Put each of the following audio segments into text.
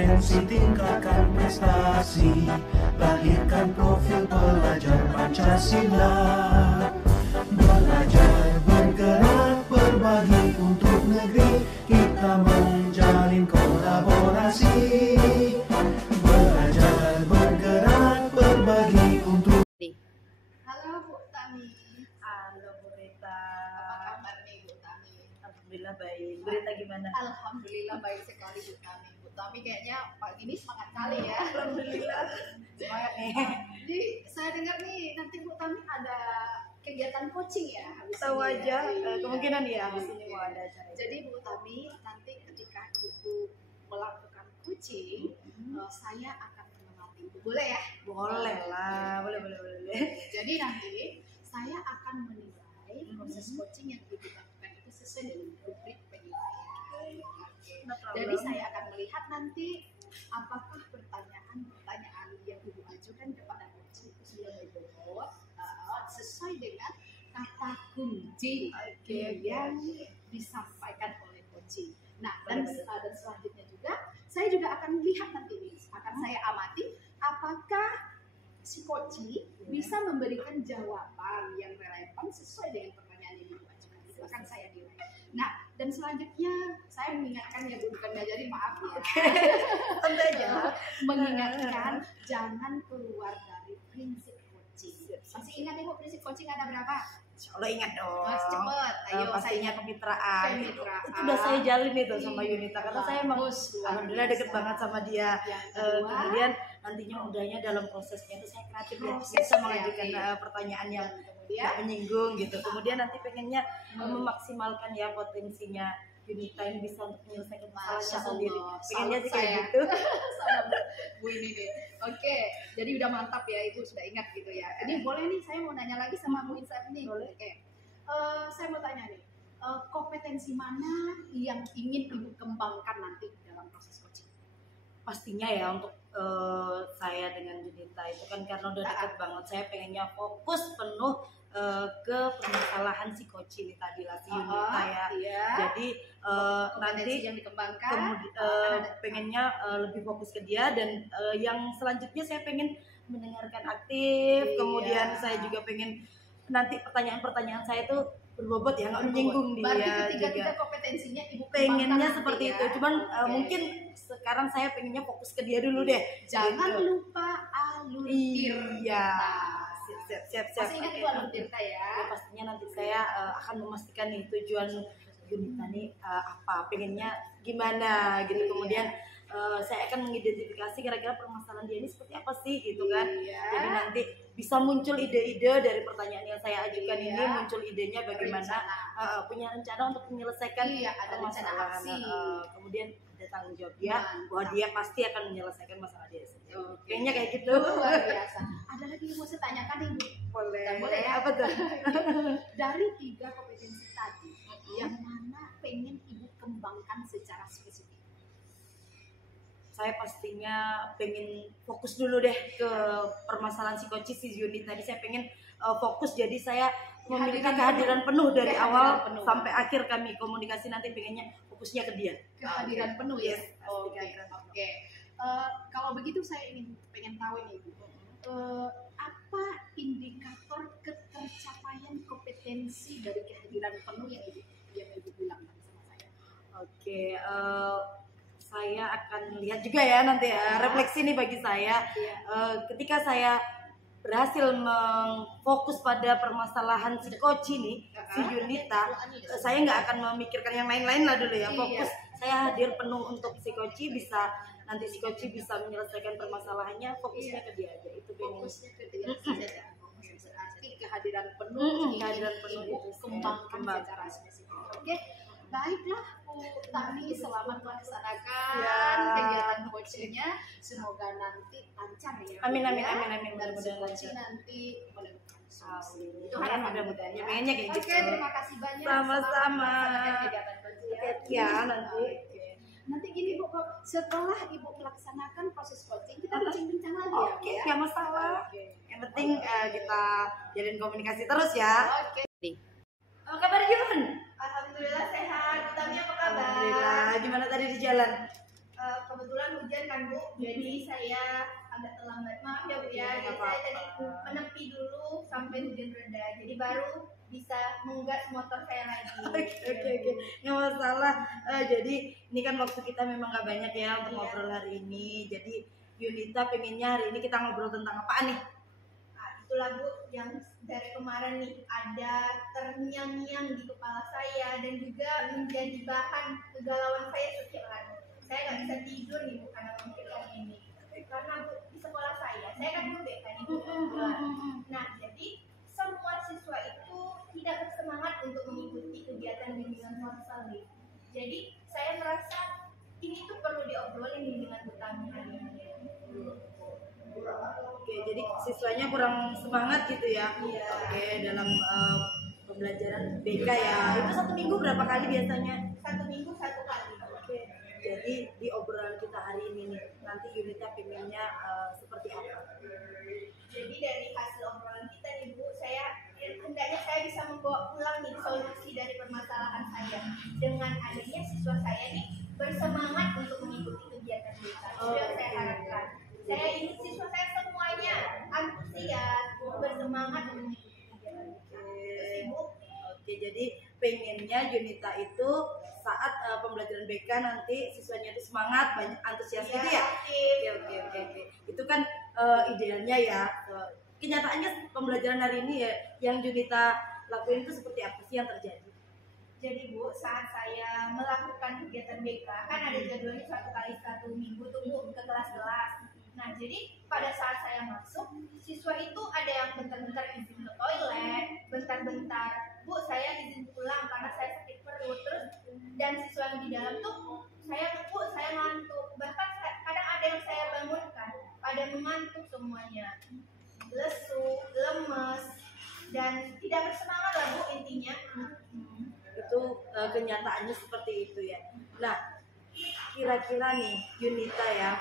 kompetensi, tingkatkan prestasi, lahirkan profil pelajar Pancasila. Belajar, bergerak, berbagi untuk negeri, kita menjalin kolaborasi. Belajar, bergerak, berbagi untuk. Halo Bu Tami. Halo Bu Rita. Apa kabar nih Bu Tami? Alhamdulillah baik. Bu Rita gimana? Alhamdulillah baik sekali Bu Tami. Bu Tami kayaknya pagi ini semangat kali ya. Alhamdulillah. Semangat nih. Jadi saya dengar nih nanti Bu Tami ada kegiatan coaching ya habis Tahu ini aja ya. kemungkinan ya habis Oke. ini mau ada acara. Jadi Bu Tami nanti ketika Ibu melakukan coaching, saya akan menemani Ibu. Boleh ya? Boleh lah, boleh. Jadi nanti saya akan menilai proses coaching yang Ibu lakukan itu sesuai dengan rubrik penilaian. Oke. Jadi saya akan melihat nanti apakah pertanyaan-pertanyaan yang Ibu ajukan kepada coaching itu sudah berbobot sesuai dengan kata kunci yang disampaikan oleh coaching. Nah, dan selanjutnya juga saya juga akan lihat nanti nih, akan saya amati apakah si coaching bisa memberikan jawaban yang relevan sesuai dengan pertanyaan yang Ibu ajukan. Itu akan saya nilai. Nah, dan selanjutnya saya mengingatkan ya Bu, bukan ngajarin, maaf ya. Santai aja. Mengingatkan jangan keluar dari prinsip coaching. Masih ingat Ibu prinsip coaching ada berapa? Insya Allah ingat dong. Mas cepet, ayo pastinya saya kemitraan. Kemitraan. Itu udah saya jalin itu sama Yunita karena saya emang Bagus, luar alhamdulillah deket biasa. banget sama dia. Yang kedua, Kemudian nantinya mudahnya dalam prosesnya itu saya kreatif ya, Proses bisa mengajukan kreatif. pertanyaan yang dan kemudian nggak menyinggung gitu. Kemudian nanti pengennya memaksimalkan ya potensinya Yunita ini bisa untuk menyelesaikan masalahnya Masya sendiri. Allah, Pengennya sih salut kayak saya. gitu. sama Bu ini nih. Oke, jadi udah mantap ya, Ibu sudah ingat gitu ya. Ini boleh nih saya mau nanya lagi sama Bu Insaf nih. Boleh. Oke. Saya mau tanya nih, kompetensi mana yang ingin Ibu kembangkan nanti dalam proses coaching? Pastinya ya untuk saya dengan Yunita itu kan karena udah dekat banget, saya pengennya fokus penuh ke permasalahan si coach ini tadi lah si Yunita ya. Iya. Jadi Kompetensi nanti yang dikembangkan. pengennya lebih fokus ke dia dan yang selanjutnya saya pengen mendengarkan aktif. Iya. Kemudian saya juga pengen nanti pertanyaan-pertanyaan saya itu berbobot ya, nggak menyinggung dia. Berarti ketiga juga kompetensinya Ibu pengennya kembangkan seperti nanti itu. ya. Cuman Oke. mungkin sekarang saya pengennya fokus ke dia dulu deh. Jangan Gitu. lupa alur Iya. tirta. Siap. Masih ingat Oke. Ibu alur tirta ya? Ya, pastinya nanti saya akan memastikan nih tujuan Yunita nih apa, pengennya gimana gitu. Iya. Kemudian saya akan mengidentifikasi kira-kira permasalahan dia ini seperti apa sih gitu kan. Iya. Jadi nanti bisa muncul ide-ide dari pertanyaan yang saya ajukan Iya. ini, muncul idenya bagaimana punya rencana untuk menyelesaikan Iya, ada rencana permasalahan. aksi. Kemudian ada tanggung jawab dia bahwa dia pasti akan menyelesaikan masalah dia sendiri. Oke. Kayaknya kayak gitu. Luar biasa. Ada lagi yang mau saya tanyakan nih Bu. Boleh. Boleh ya? Apa tuh? Dari 3 kompetensi tadi, yang mana pengen Ibu kembangkan secara spesifik? Saya pastinya pengen fokus dulu deh ke permasalahan psikosis si Yuni tadi. Saya pengen fokus, jadi saya memiliki kehadiran penuh dari Kehadiran awal penuh. sampai akhir kami komunikasi, nanti pengennya fokusnya ke dia. Kehadiran penuh ya? Yes, Oke. kehadiran penuh. Oke. Kalau begitu saya pengen tahu ini Ibu. Apa indikator ketercapaian kompetensi dari kehadiran penuh yang Ibu bilang tadi sama saya? Oke, saya akan lihat juga ya nanti ya, refleksi nih bagi saya. Iya. Ketika saya berhasil memfokus pada permasalahan si coach ini, si Yunita, saya nggak akan memikirkan yang lain-lain lah dulu ya. Iya. Fokus, saya hadir penuh untuk si coach, bisa nanti si coach bisa menyelesaikan permasalahannya, fokusnya ke dia aja. Itu pengen. Fokusnya ke dia saja. Berarti kehadiran penuh, Kehadiran penuh Ibu itu kembangkan secara spesifik. Oke, baiklah Bu Tami, selamat melaksanakan Ya. kegiatan coachingnya. Semoga nanti lancar ya. Bu, Amin. ya. Dan Dan si mudah-mudahan coaching lancar. nanti menemukan solusi. Amin. Itu harapan Mudah-mudahan. ya. Pengennya kayak Oke, gitu. terima kasih banyak. Sama-sama. Selamat melaksanakan kegiatan coaching ya. Ya, nanti. Oke. Nanti gini Bu, setelah Ibu melaksanakan proses coaching, kita bincang-bincang lagi ya. Bu, Oke, ya. nggak masalah. Oke. Yang penting kita jalin komunikasi terus ya. Oke. Apa kabar Yun? Alhamdulillah sehat. Bu Tami apa kabar? Alhamdulillah. Gimana tadi di jalan? Kebetulan hujan kan Bu, jadi saya agak terlambat, maaf ya Bu ya. Nggak Jadi apa-apa. saya tadi menepi dulu sampai hujan reda, jadi baru bisa menggas motor saya lagi. Oke, nggak masalah. Jadi ini kan waktu kita memang nggak banyak ya untuk Iya. ngobrol hari ini. Jadi Yunita pengennya hari ini kita ngobrol tentang apaan nih? Nah, itulah Bu yang dari kemarin nih ada terngiang-ngiang di kepala saya dan juga menjadi bahan kegalauan saya setiap hari. Saya nggak bisa tidur nih Bu karena memikirkan ini. Karena Bu di sekolah saya kan guru BK nih Bu. Nah jadi semua siswa itu tidak bersemangat untuk mengikuti kegiatan bimbingan konseling. Jadi saya merasa ini tuh perlu diobrolin nih dengan Bu Tami hari ini. Oke, jadi siswanya kurang semangat gitu ya? Iya. Oke, dalam pembelajaran BK ya. Itu satu minggu berapa kali biasanya? 1 minggu 1 kali. Oke, jadi di obrolan kita hari ini nih, nanti Yunita pengennya seperti apa? Jadi dari hasil obrolan kita nih Bu, hendaknya saya bisa membawa pulang nih solusi dari permasalahan saya dengan adanya siswa saya nih bersemangat untuk mengikuti kegiatan BK. Itu yang saya harapkan. Saya ingin siswa saya semuanya antusias, bersemangat untuk mengikuti kegiatan BK. Itu sih Bu. Oke, jadi pengennya Yunita itu saat pembelajaran BK nanti siswanya itu semangat, banyak antusias gitu ya? Oke. Itu kan idealnya ya. Kenyataannya pembelajaran hari ini ya yang Yunita lakuin itu seperti apa sih yang terjadi? Jadi Bu, saat saya melakukan kegiatan BK, kan ada jadwalnya 1 kali 1 minggu tuh Bu ke kelas-kelas. Nah, jadi pada saat saya masuk, siswa itu ada yang bentar-bentar izin ke toilet, bentar-bentar, Bu saya izin pulang karena saya sakit perut. Terus dan siswa yang di dalam tuh, saya ngantuk. Bahkan kadang ada yang saya bangunkan, pada mengantuk semuanya, lesu, lemes, dan tidak bersemangat lah Bu intinya. Itu kenyataannya seperti itu ya. Nah, kira-kira nih Yunita ya,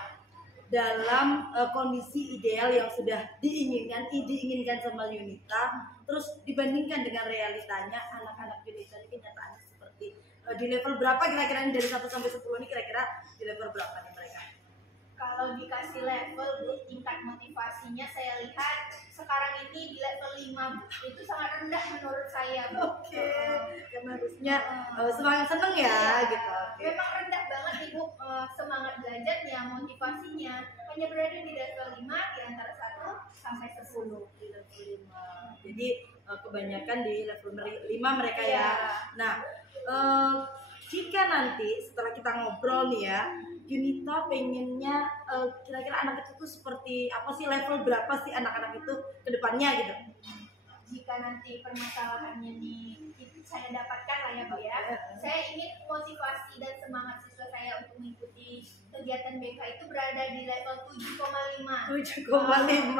dalam kondisi ideal yang sudah diinginkan sama Yunita, terus dibandingkan dengan realitanya anak-anak Yunita ini kenyataannya seperti di level berapa kira-kira nih, dari 1 sampai 10 ini kira-kira di level berapa nih mereka? Kalau dikasih level Bu, tingkat motivasinya saya lihat sekarang ini di level 5 Bu. Itu sangat rendah menurut saya Bu. Oke, karena harusnya semangat seneng ya gitu. Oke. Memang rendah banget nih Bu, semangat belajarnya, motivasinya hanya berada di level 5 di antara 1 sampai 10. Di level 5. Jadi kebanyakan di level 5 mereka Iya. ya. Nah, jika nanti setelah kita ngobrol nih ya, Yunita pengennya kira-kira anak itu tuh seperti apa sih, level berapa sih anak-anak itu ke depannya gitu? Jika nanti permasalahannya saya dapatkan lah ya Bu ya. Saya ingin motivasi dan semangat siswa saya untuk mengikuti kegiatan BK itu berada di level 7,5. 7,5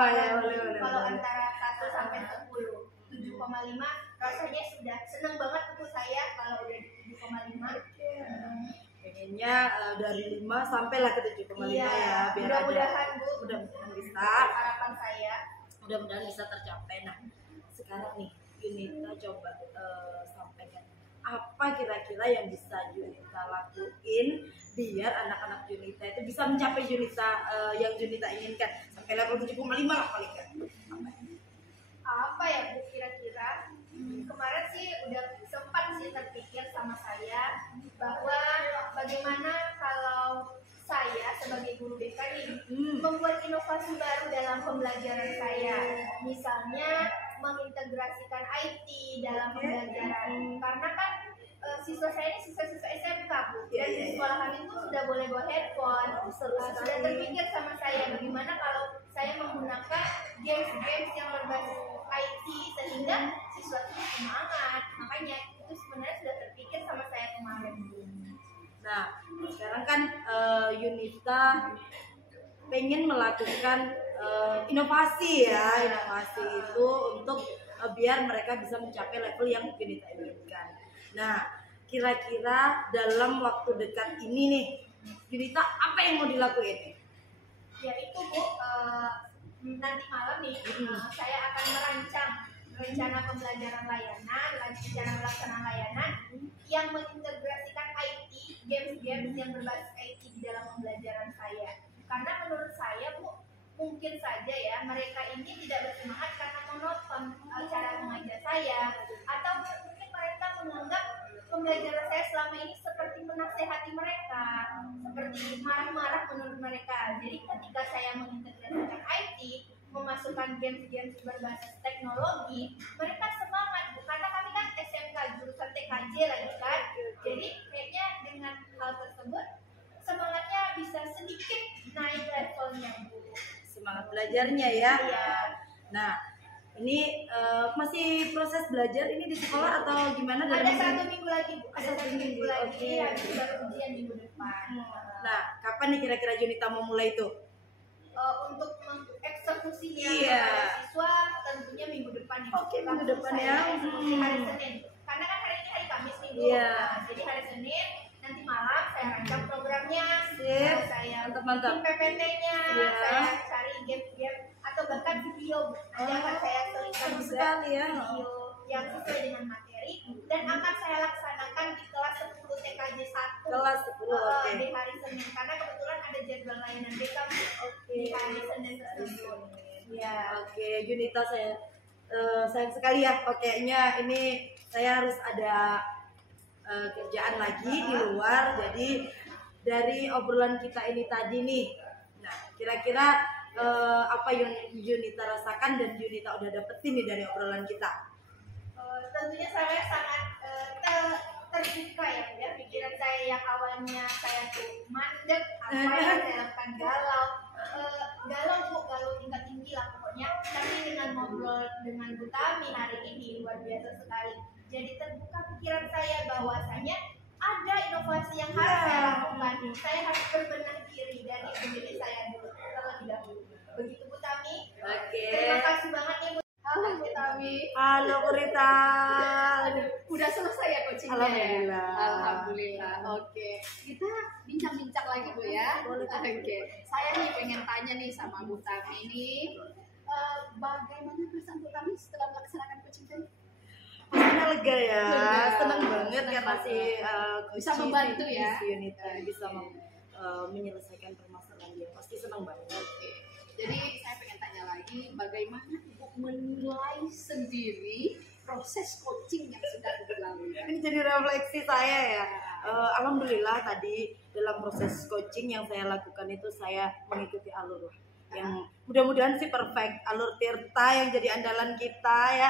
ya, boleh. Kalau antara 1 sampai 10, 7,5 rasanya sudah senang banget untuk saya kalau udah di 7,5. Pengennya dari 5 sampailah ke 7,5 Iya, ya, biar mudah-mudahan Bu, mudah-mudahan bisa. harapan saya. Mudah-mudahan bisa tercapai. Nah, sekarang nih Yunita coba sampaikan apa kira-kira yang bisa Yunita lakuin biar anak-anak Yunita itu bisa mencapai yang Yunita inginkan sampai level 7,5 lah paling kan. Apa ya Bu kira-kira? Kemarin sih udah sempat sih terpikir sama saya bahwa bagaimana kalau saya sebagai guru BK nih membuat inovasi baru dalam pembelajaran saya. Misalnya mengintegrasikan IT dalam pembelajaran. Karena kan siswa saya ini siswa-siswa SMK Bu, dan di sekolahan itu sudah boleh bawa handphone. Sudah terpikir sama saya bagaimana kalau saya menggunakan games-games yang berbasis IT sehingga siswa itu semangat. Makanya itu sebenarnya sudah terpikir sama saya kemarin. Nah, sekarang kan Yunita pengen melakukan inovasi itu untuk biar mereka bisa mencapai level yang Yunita inginkan. Nah, kira-kira dalam waktu dekat ini nih, Yunita apa yang mau dilakuin? Ya itu Bu, nanti malam nih saya akan merancang rencana pembelajaran layanan, rencana pelaksanaan layanan yang mengintegrasikan IT games-games yang berbasis IT di dalam pembelajaran saya. Karena menurut saya Bu, mungkin saja ya mereka ini tidak bersemangat karena menonton cara mengajar saya, atau mungkin mereka menganggap pembelajaran saya selama ini seperti menasehati mereka, seperti marah-marah menurut mereka. Jadi ketika saya mengintegrasikan IT, memasukkan games-games berbasis teknologi, mereka semangat Bu, karena kami kan SMK jurusan TKJ lagi kan. Jadi kayaknya dengan hal tersebut semangatnya bisa sedikit naik levelnya Bu. Semangat belajarnya ya. Iya. Nah, ini masih proses belajar ini di sekolah atau gimana? Ada 1 minggu lagi Bu. Ada Satu 1 minggu minggu, lagi, oke. habis baru ujian minggu depan. Nah, kapan nih kira-kira Junita mau mulai itu? Untuk mengeksekusinya Iya. kepada siswa tentunya minggu depan ya. Oke, minggu Langsung depan saya ya. eksekusi hari Senin. Karena kan hari ini hari Kamis nih Bu. Iya. Nah, jadi hari Senin nanti malam saya rancang programnya, Sip. saya Mantap. bikin PPT-nya, Iya. saya cari game-game atau bahkan video Bu. Nanti akan saya selipkan seru juga sekali ya. video yang sesuai dengan materi dan akan saya laksanakan di kelas 10 TKJ 1 Kelas 10, oke. di hari Senin, karena kebetulan ada jadwal layanan BK Bu, di hari Senin tersebut. Ya. Oke, Junita sayang sekali ya. Kayaknya ini saya harus ada kerjaan lagi di luar. Jadi dari obrolan kita ini tadi nih, nah kira-kira apa yang Junita rasakan dan Junita udah dapetin nih dari obrolan kita? Tentunya saya sangat terbuka ya, pikiran saya yang awalnya saya tuh mandek, apa yang saya lakukan galau tingkat tinggi lah pokoknya. Tapi dengan ngobrol dengan Bu Tami hari ini luar biasa sekali. Jadi terbuka pikiran saya bahwasanya ada inovasi yang harus saya lakukan. Saya harus berbenah diri dari diri saya dulu terlebih dahulu. Begitu Bu Tami. Oke. Terima kasih banget ya Bu. Halo Bu Tami. Halo Kurita. Udah selesai ya coachingnya Alhamdulillah. ya? Alhamdulillah. Oke. Kita bincang-bincang lagi Bu ya. Oke. Saya nih pengen tanya nih sama Bu Tami ini, bagaimana perasaan Bu Tami setelah melaksanakan coaching tadi? Pastinya lega ya, Lega. senang banget Senang karena banget. si Bisa membantu ya. si Yunita bisa menyelesaikan permasalahan dia. Pasti senang banget. Oke. Jadi saya pengen tanya lagi, bagaimana Ibu menilai sendiri proses coaching yang sudah dilalui? Ini jadi refleksi saya ya. Alhamdulillah tadi dalam proses coaching yang saya lakukan itu saya mengikuti alur lah. Yang mudah-mudahan sih perfect, alur Tirta yang jadi andalan kita ya.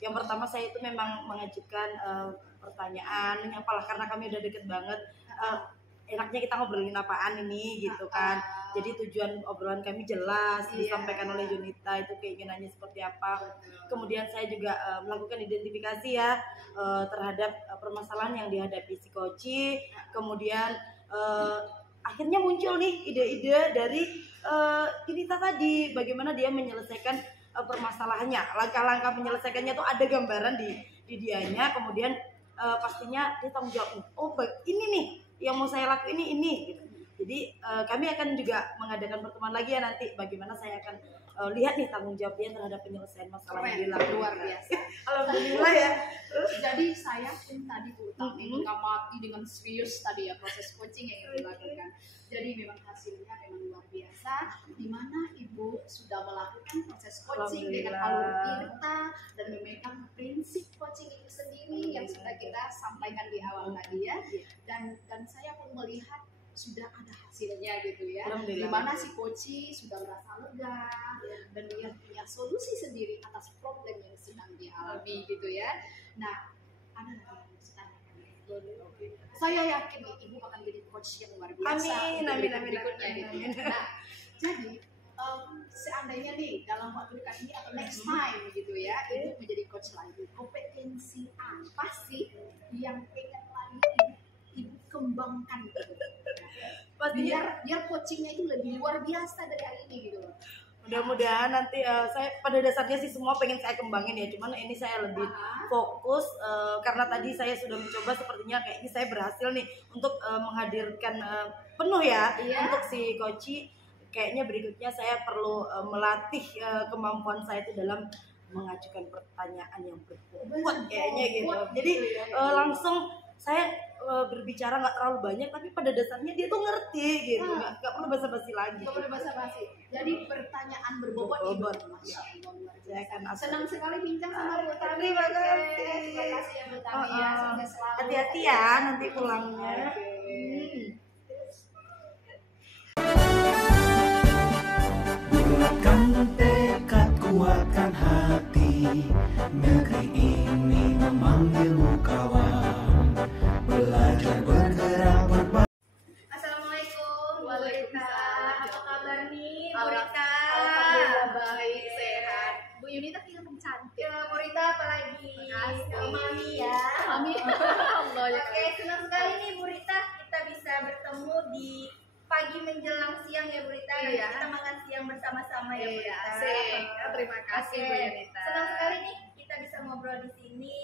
Yang pertama saya itu memang mengajukan pertanyaan, menyapalah karena kami udah deket banget. Enaknya kita ngobrolin apaan ini gitu kan. Jadi tujuan obrolan kami jelas, disampaikan oleh Junita itu keinginannya seperti apa. Kemudian saya juga melakukan identifikasi ya terhadap permasalahan yang dihadapi si Koci. Kemudian akhirnya muncul nih ide-ide dari Junita tadi, bagaimana dia menyelesaikan permasalahannya. Langkah-langkah menyelesaikannya tuh ada gambaran di dianya. Kemudian pastinya dia tanggung jawab. Oh, ini nih yang mau saya lakuin ini gitu. Jadi kami akan juga mengadakan pertemuan lagi ya nanti bagaimana saya akan lihat nih tanggung jawabnya terhadap penyelesaian masalah yang dilakukan. Luar biasa. Alhamdulillah ya. Jadi saya pun tadi Bu Tami mengamati dengan serius tadi ya proses coaching yang dilakukan. Jadi memang hasilnya memang luar biasa, di mana Ibu sudah melakukan proses coaching dengan alur Tirta dan memegang prinsip coaching itu sendiri yang sudah kita sampaikan di awal tadi ya. Dan saya pun melihat sudah ada hasilnya gitu ya. Di mana si coach sudah merasa lega dan dia punya solusi sendiri atas problem yang sedang dialami gitu ya. Nah, ada lagi yang harus ditanyakan. Saya yakin nih Ibu akan jadi coach yang luar biasa. Amin. Berikutnya gitu. Nah, jadi seandainya nih dalam waktu dekat ini atau next time gitu ya, Ibu menjadi coach lagi, kompetensi apa sih yang pengen lagi Ibu kembangkan gitu? Biar coachingnya itu lebih luar biasa dari hari ini gitu loh. Mudah-mudahan nanti saya pada dasarnya sih semua pengen saya kembangin ya, cuman ini saya lebih fokus karena tadi saya sudah mencoba, sepertinya kayaknya saya berhasil nih untuk menghadirkan penuh ya untuk si Koci. Kayaknya berikutnya saya perlu melatih kemampuan saya itu dalam mengajukan pertanyaan yang berbobot kayaknya gitu. Jadi langsung saya berbicara nggak terlalu banyak, tapi pada dasarnya dia tuh ngerti gitu, nggak perlu basa-basi lagi. Nggak perlu basa-basi. Jadi pertanyaan berbobot itu. Masya Allah, luar Saya biasa. akan Senang sekali bincang sama Bu Tami. Terima kasih. Terima kasih ya Bu Tami ya. Sukses selalu. Hati-hati ya nanti pulangnya. Bulatkan tekad, kuatkan hati. Negeri ini memanggilmu kawan. Belajar bergerak berbagi. Assalamualaikum Bu Rita. Waalaikumsalam. Apa kabar nih Bu Rita? Alhamdulillah baik, sehat. Bu Yunita kelihatan cantik. Ya, Bu Rita apalagi? Makasih. Mami ya. Mami. Allah ya. Oke, senang sekali nih Bu Rita kita bisa bertemu di pagi menjelang siang ya Bu Rita. Iya. Kita makan siang bersama-sama ya Bu Iya, Rita. asik. Terima kasih Oke, Bu Yunita. senang sekali nih kita bisa ngobrol di sini.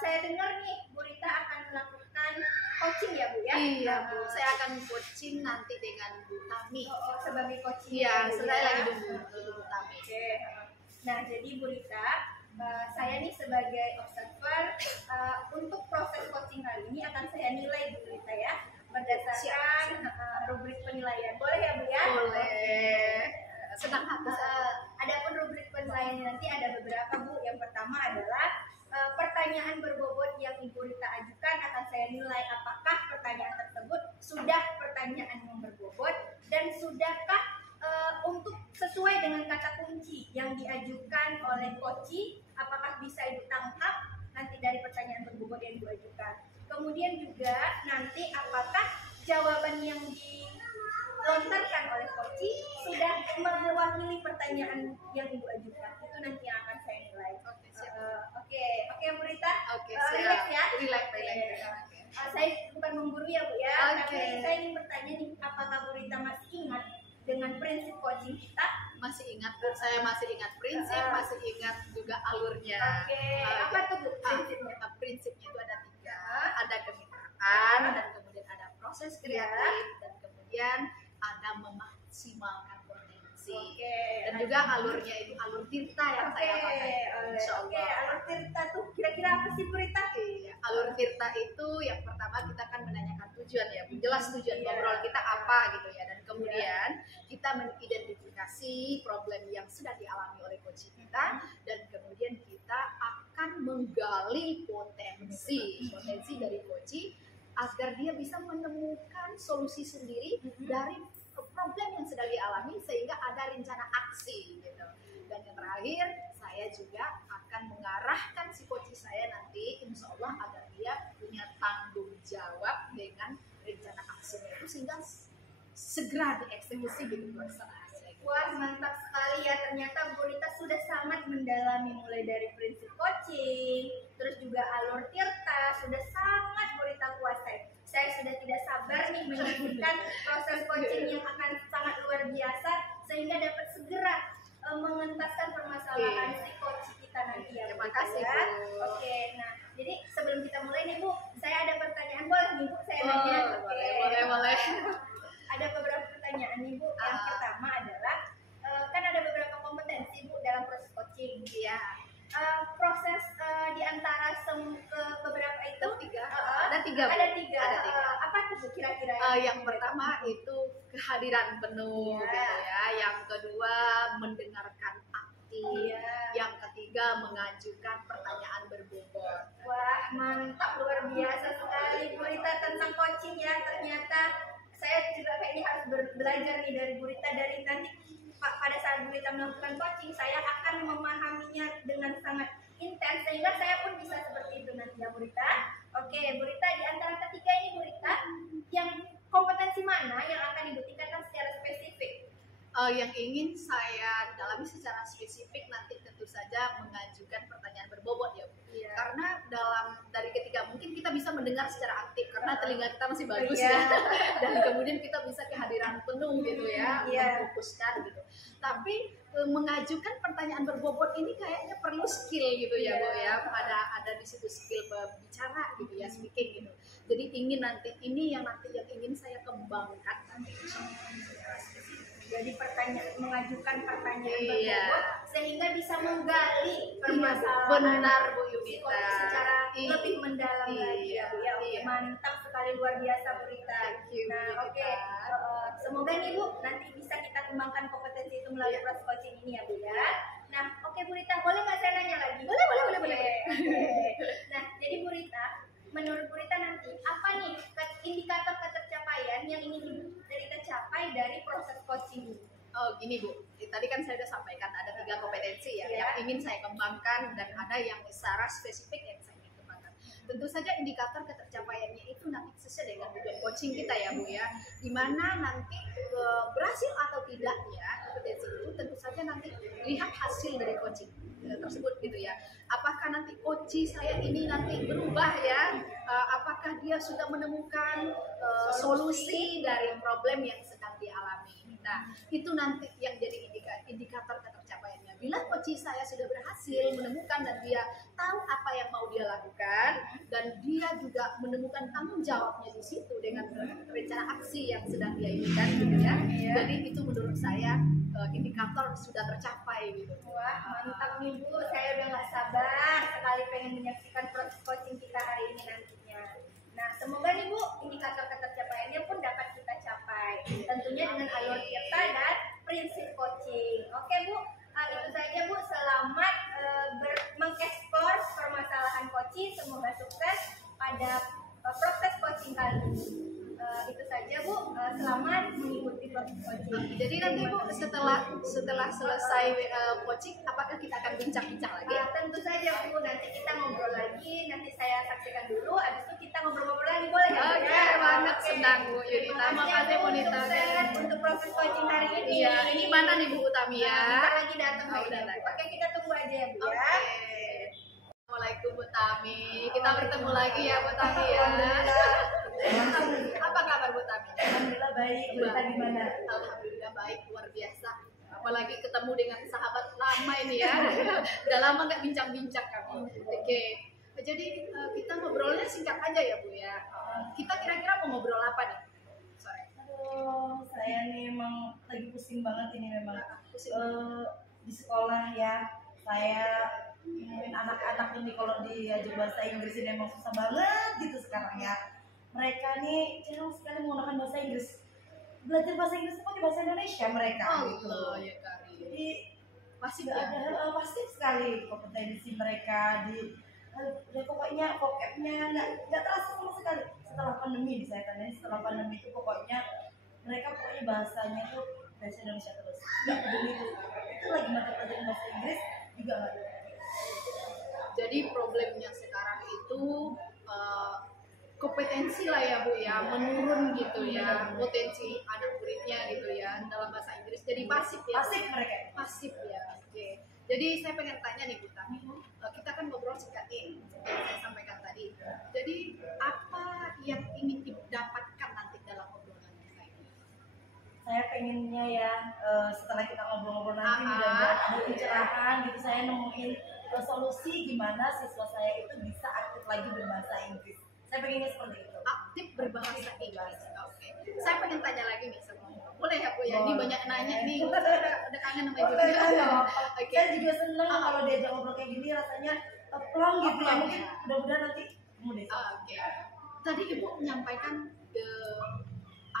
Saya dengar nih Bu Rita akan melakukan coaching ya Bu ya? Iya Bu, saya akan coaching nanti dengan Bu Tami. Sebagai coaching. Iya, ya, Bu saya ya? lagi nunggu Bu Tami. Oke. Nah, jadi Bu Rita, saya nih sebagai observer untuk proses coaching kali ini akan saya nilai Bu Rita ya berdasarkan rubrik penilaian. Boleh ya Bu ya? Boleh. Senang hati saya. Adapun rubrik penilaian nanti ada beberapa Bu. Yang pertama adalah pertanyaan berbobot yang Ibu Rita ajukan akan saya nilai apakah pertanyaan tersebut sudah pertanyaan yang berbobot dan sudahkah untuk sesuai dengan kata kunci yang diajukan oleh coach, apakah bisa Ibu tangkap nanti dari pertanyaan berbobot yang diajukan. Kemudian juga nanti apakah jawaban yang dilontarkan oleh coach sudah mewakili pertanyaan yang Ibu ajukan. Itu nanti yang akan saya nilai. Oke, siap. Oke Bu Rita. Oke, Relax siap. ya. Relax. Oke. Saya bukan menggurui ya Bu ya, Oke. tapi saya ingin bertanya nih, apakah Bu Rita masih ingat dengan prinsip coaching kita? Masih ingat, saya masih ingat prinsip, masih ingat juga alurnya. Oke, apa tuh Bu prinsipnya? Prinsipnya itu ada 3, ada kemitraan, dan kemudian ada proses kreatif, dan kemudian ada memaksimalkan potensi. Oke. Dan juga alurnya itu alur Tirta yang saya pakai. Insya Oke, Allah. alur Tirta tuh kira-kira apa sih Bu Rita? Iya, alur Tirta itu yang pertama kita akan menanyakan tujuan ya, jelas tujuan Iya. ngobrol kita apa gitu ya, dan kemudian kita mengidentifikasi problem yang sudah dialami oleh coach kita, dan kemudian kita akan menggali potensi dari coach agar dia bisa menemukan solusi sendiri dari problem yang sedang dialami sehingga ada rencana aksi gitu. Dan yang terakhir, saya juga akan mengarahkan si coach saya nanti insya Allah agar dia punya tanggung jawab dengan rencana aksinya itu sehingga segera dieksekusi gitu pelaksanaan. Wah, mantap sekali ya. Ternyata Bu Rita sudah sangat mendalami mulai dari prinsip coaching, terus juga alur Tirta, sudah sangat Bu Rita kuasai. Saya sudah tidak sabar nih menyaksikan proses coaching yang akan sangat luar biasa sehingga dapat segera mengentaskan permasalahan si coach kita nanti ya. Terima Bu, kasih, ya. Bu. Oke, nah jadi sebelum kita mulai nih Bu, saya ada pertanyaan, boleh nih Bu saya nanya? Oke. Boleh. Ada beberapa pertanyaan nih Bu. Yang pertama adalah kan ada beberapa kompetensi Bu dalam proses coaching. Iya. Proses di antara beberapa itu Ada tiga. Bu. Ada tiga. Ada tiga. Apa tuh Bu kira-kira? Yang pertama itu kehadiran penuh Iya. gitu ya. Yang kedua mendengarkan aktif. Iya. Yang ketiga mengajukan pertanyaan berbobot. Wah, mantap, luar biasa sekali Bu Rita tentang coaching ya. Ternyata saya juga kayaknya harus belajar nih dari Bu Rita, dari nanti pada saat Bu Rita melakukan coaching saya akan memahaminya dengan sangat intens sehingga saya pun bisa seperti itu nanti ya Bu Rita. Oke Bu Rita, di antara ketiga ini Bu Rita, yang kompetensi mana yang akan Ibu tingkatkan secara spesifik? Yang ingin saya dalami secara spesifik nanti tentu saja mengajukan pertanyaan berbobot ya Bu. Iya. Karena dari ketiga mungkin kita bisa mendengar secara aktif karena telinga kita masih bagus Iya. ya. Dan kemudian kita bisa kehadiran penuh gitu ya, Iya. memfokuskan gitu. Tapi mengajukan pertanyaan berbobot ini kayaknya perlu skill gitu ya Bu ya. Ada di situ skill berbicara gitu ya, speaking gitu. Jadi ini yang ingin saya kembangkan nanti secara spesifik. Jadi mengajukan pertanyaan Iya. berbobot sehingga bisa menggali permasalahan Benar Bu si Yunita. coach secara lebih mendalam Iya, lagi ya Bu ya. Oke, iya. mantap sekali, luar biasa Bu Rita. Thank you, Nah, Bu oke. Rita. Semoga nih Bu nanti bisa kita kembangkan kompetensi itu melalui Iya. proses coaching ini ya Bu ya. Nah, oke Bu Rita, boleh nggak saya nanya lagi? Boleh. Oke. Nah, jadi Bu Rita, menurut Bu Rita nanti apa nih indikator ketercapaian yang ingin Bu Rita capai dari proses coaching ini? Oh gini Bu, tadi kan saya sudah sampaikan ada 3 kompetensi ya, Iya. yang ingin saya kembangkan dan ada yang secara spesifik yang saya ingin kembangkan. Tentu saja indikator ketercapaiannya itu nanti sesuai dengan tujuan coaching kita ya Bu ya, dimana nanti berhasil atau tidaknya kompetensi itu tentu saja nanti lihat hasil dari coaching tersebut gitu ya. Apakah nanti coach saya ini nanti berubah ya, apakah dia sudah menemukan solusi dari problem yang sedang dialami. Nah, itu nanti yang jadi indikator ketercapaiannya. Bila coach saya sudah berhasil menemukan dan dia tahu apa yang mau dia lakukan dan dia juga menemukan tanggung jawabnya di situ dengan rencana aksi yang sedang dia inginkan gitu ya. Jadi itu menurut saya indikator sudah tercapai gitu. Wah, mantap nih Bu. Saya udah nggak sabar sekali pengen menyaksikan proses coaching kita hari ini nantinya. Nah, semoga nih Bu, indikator ketercapaiannya pun dapat kita capai. Tentunya dengan alur kita dan prinsip coaching. Oke Bu, itu saja Bu. Selamat mengeksplor permasalahan coaching. Semoga sukses pada proses coaching kali ini. Itu saja Bu. Selamat mengikuti proses coaching. Jadi nanti Bu setelah selesai coaching, apakah kita akan bincang-bincang lagi? Tentu saja Bu, nanti kita ngobrol lagi. Nanti saya saksikan dulu, habis itu kita ngobrol-ngobrol lagi, boleh ya? Bu, Oke, ya? banget Oke. senang Bu Yunita. Makasih Bu Nita. Sukses untuk proses coaching hari ini. Iya, ini mana nih Bu Utami Nah, ya? bentar lagi datang Oh, lagi. udah datang. Oke, kita tunggu aja ya Bu Oke. ya. Assalamualaikum Bu Tami. Kita bertemu lagi ya Bu Tami ya. Apa kabar Bu Tami? Alhamdulillah baik. Kita gimana? Alhamdulillah baik, luar biasa. Apalagi ketemu dengan sahabat lama ini ya. Udah lama nggak bincang-bincang kami. Oke. Jadi kita ngobrolnya singkat aja ya Bu ya. Kita kira-kira mau ngobrol apa nih sore? Aduh, saya nih emang lagi pusing banget ini memang. Pusing. Di sekolah ya, saya nemuin anak-anak ini kalau diajak bahasa Inggris ini emang susah banget gitu sekarang ya. Mereka nih jarang sekali menggunakan bahasa Inggris. Belajar bahasa Inggris itu pakai bahasa Indonesia mereka gitu. Allah ya Kari. Jadi Pasti nggak ya. ada pasif sekali kompetensi mereka di ya pokoknya vocabnya nggak terasa sama sekali. Setelah pandemi saya tanya, setelah pandemi itu pokoknya mereka pokoknya bahasanya tuh bahasa Indonesia terus. Nggak peduli itu lagi mata pelajaran bahasa Inggris juga nggak ada. Jadi problemnya sekarang itu kompetensi lah ya Bu ya, menurun gitu ya, potensi anak muridnya gitu ya dalam bahasa Inggris jadi pasif ya. Pasif mereka. Pasif ya. Oke. Jadi saya pengen tanya nih Bu Tami, kita kan ngobrol singkat nih yang saya sampaikan tadi. Jadi apa yang ingin didapatkan nanti dalam obrolan kita ini? Saya pengennya ya setelah kita ngobrol-ngobrol nanti Aha. mudah-mudahan ada pencerahan gitu, saya nemuin solusi gimana siswa saya itu bisa aktif lagi berbahasa Inggris. Saya pengennya seperti itu. Aktif berbahasa Inggris. Oke. Saya pengen tanya lagi nih sama Bu. Boleh ya Bu ya? Ini Boleh. banyak nanya nih. Saya udah kangen sama Ibu. Oke. Saya juga seneng kalau diajak ngobrol kayak gini rasanya plong gitu ya. Mungkin mudah-mudahan nanti ketemu deh. Oke. Tadi Ibu menyampaikan ke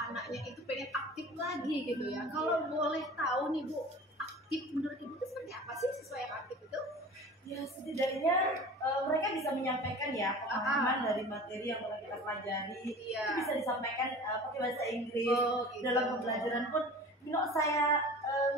anaknya itu pengen aktif lagi gitu ya. Kalau boleh tahu nih Bu, aktif menurut Ibu itu seperti apa sih siswa yang aktif itu? Ya setidaknya mereka bisa menyampaikan ya pemahaman dari materi yang telah kita pelajari. Iya. Itu bisa disampaikan pakai bahasa Inggris. Oh, gitu. Dalam pembelajaran pun, saya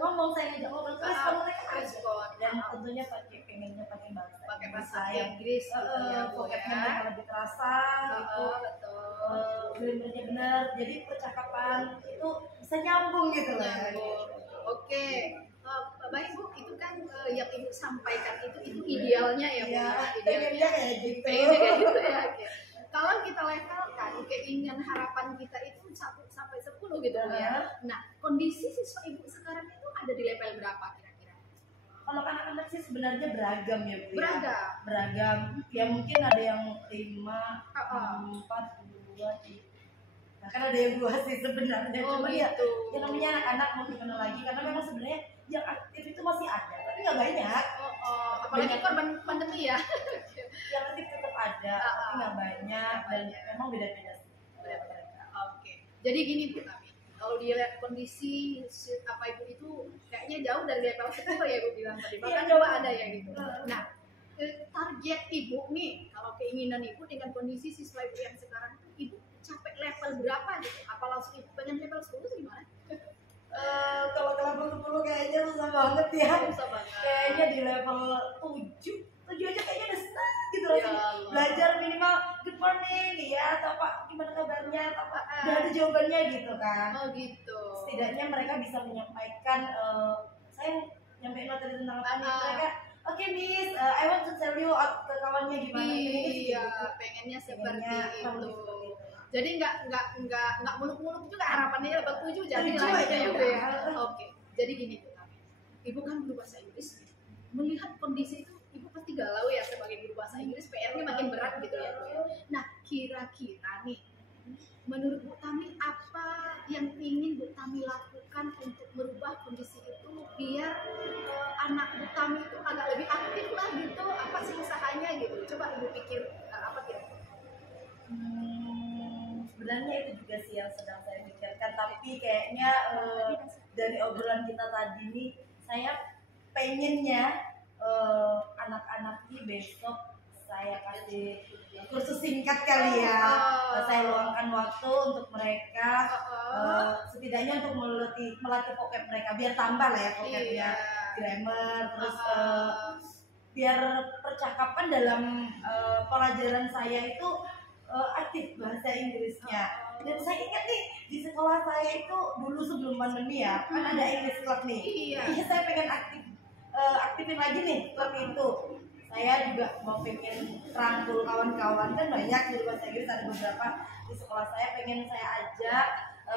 ngomong, saya ngajak ngobrol terus kalau mereka ada. respon Dan tentunya pengennya pakai bahasa pakai bahasa saya. Inggris gitu ya Bu Vocabnya ya. mereka lebih terasa gitu. Betul. Grammarnya benar, jadi percakapan itu bisa nyambung gitu lah. Nyambung. Oke. Baik Bu, itu kan yang Ibu sampaikan itu idealnya ya Bu. Iya, Idealnya. pengennya kayak gitu. Pengennya kayak gitu ya. Oke. Kalau kita levelkan keinginan harapan kita itu 1 sampai 10 gitu Bu ya. Nah, kondisi siswa Ibu sekarang itu ada di level berapa kira-kira? Kalau anak-anak sih sebenarnya beragam ya Bu. Beragam. Beragam. Ya mungkin ada yang 5, Oh. 4, 2, 3. Bahkan ada yang 2 sih sebenarnya. Oh Cuma ya, gitu. yang namanya anak-anak mau gimana lagi. Karena memang sebenarnya yang aktif itu masih ada. Tapi nggak banyak. Apalagi korban pandemi ya. Yang aktif tetap ada, tapi nggak banyak dan memang beda-beda sih. Oke. Jadi gini Bu Tami, kalau dilihat kondisi apa ibu itu kayaknya jauh dari level 10 ya ibu bilang tadi. Bahkan Iya, coba jauh. ada ya gitu. Nah, target ibu nih, kalau keinginan ibu dengan kondisi siswa ibu yang sekarang itu, ibu capek level berapa gitu? Apa langsung ibu pengen level 10 atau gimana? Kalau ke level 10 kayaknya susah banget ya. Susah banget. Kayaknya di level 7 aja kayaknya udah senang gitu loh. Ya Allah. Belajar minimal good morning ya, atau Pak gimana kabarnya, atau Pak udah ada jawabannya gitu kan. Oh gitu. Setidaknya mereka bisa menyampaikan saya nyampein materi tentang apa nih, mereka oke Miss, I want to tell you ke kawannya gimana. Iya, pengennya seperti itu. Jadi nggak muluk-muluk juga harapannya level 7 jadi Tujuh lah aja gitu udah. ya. Oke. Jadi gini Bu Tami. Ibu kan guru bahasa Inggris. Melihat kondisi itu ibu pasti galau ya sebagai guru bahasa Inggris, PR-nya makin berat gitu ya Bu ya. Nah, kira-kira nih menurut Bu Tami apa yang ingin Bu Tami lakukan untuk merubah kondisi itu biar anak Bu Tami itu agak lebih aktif lah gitu? Apa sih usahanya gitu? Coba ibu pikir apa kira-kira? Sebenarnya itu juga sih yang sedang saya pikirkan, tapi kayaknya dari obrolan kita tadi nih, saya pengennya anak-anak ini besok saya kasih kursus singkat kali ya. Saya luangkan waktu untuk mereka, setidaknya untuk melatih vocab mereka biar tambah lah ya vocabnya, grammar, terus biar percakapan dalam pelajaran saya itu aktif bahasa Inggrisnya. Dan saya ingat nih di sekolah saya itu dulu sebelum pandemi ya, kan ada English Club nih. Iya, saya pengen aktifin lagi nih klub itu. Saya juga mau pengen rangkul kawan-kawan, kan banyak di bahasa Inggris, ada beberapa di sekolah saya, pengen saya ajak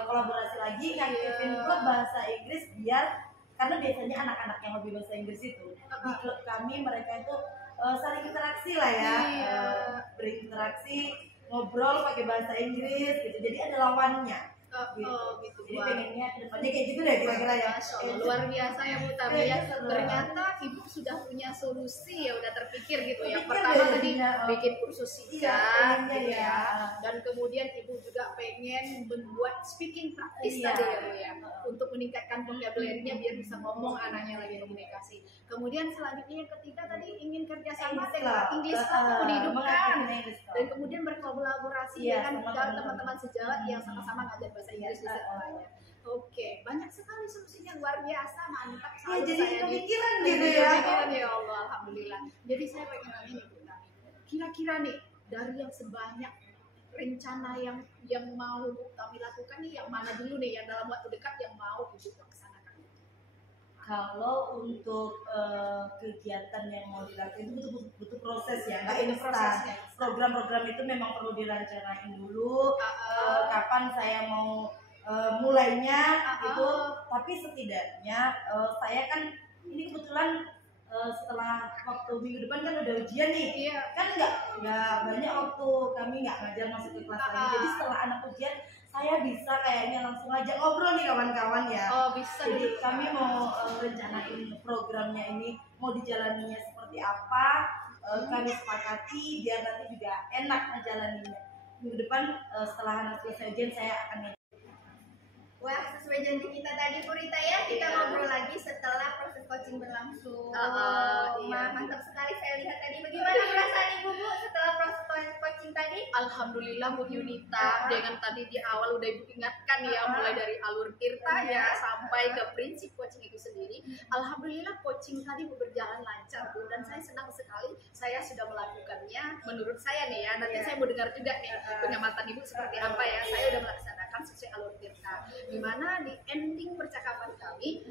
kolaborasi lagi ngaktifin klub bahasa Inggris biar, karena biasanya anak-anak yang lebih bahasa Inggris itu di klub kami mereka itu saling interaksi lah ya, berinteraksi, ngobrol pakai bahasa Inggris gitu, jadi ada lawannya. Gitu. Jadi pengennya kedepannya kayak gitu deh kira-kira ya. Luar biasa ya Bu Tami ya. Ternyata ibu sudah punya solusi ya, udah terpikir gitu ya. Pertama tadi bikin kursus singkat gitu ya. Dan kemudian ibu juga pengen membuat speaking practice tadi ya Bu ya, untuk meningkatkan vocabulary-nya biar bisa ngomong anaknya lagi komunikasi. Kemudian selanjutnya yang ketiga tadi ingin kerjasama dengan English Club Pendidikan, dan kemudian berkolaborasi dengan teman-teman sejawat yang sama-sama ngajar bahasa Inggris di sekolahnya. Oke, banyak sekali solusinya, luar biasa, mantap. Ya, jadi kepikiran gitu ya. Kepikiran ya Allah, alhamdulillah. Jadi saya pengen nanya nih Bu Tami, kira-kira nih dari yang sebanyak rencana yang mau Bu Tami lakukan nih, yang mana dulu nih yang dalam waktu dekat yang mau Ibu laksanakan? Kalau untuk kegiatan yang mau dilakukan itu butuh proses ya, nggak instan. Program-program itu memang perlu direncanain dulu, kapan saya mau mulainya itu. Tapi setidaknya saya kan ini kebetulan setelah waktu minggu depan kan udah ujian nih, kan nggak banyak waktu kami nggak ngajar masuk ke kelas lagi. Jadi setelah anak ujian saya bisa kayaknya langsung ngajak ngobrol nih kawan-kawan ya. Bisa. Jadi kami mau rencanain programnya ini mau dijalaninya seperti apa, kami sepakati biar nanti juga enak ngejalaninnya. Minggu depan setelah anak selesai ujian saya akan. Wah, sesuai janji kita tadi Bu Rita ya, kita ngobrol lagi setelah proses coaching berlangsung. Mantap sekali saya lihat tadi. Bagaimana perasaan Ibu Bu setelah proses coaching tadi? Alhamdulillah Bu Yunita, dengan tadi di awal udah Ibu ingatkan ya, mulai dari alur tirta ya sampai ke prinsip coaching itu sendiri. Alhamdulillah coaching tadi berjalan lancar Bu, dan saya senang sekali saya sudah melakukannya. Menurut saya nih ya, nanti saya mau dengar juga nih pengamatan Ibu seperti apa ya. Saya udah melaksanakan sesuai alur tirta. Dimana di ending percakapan kami,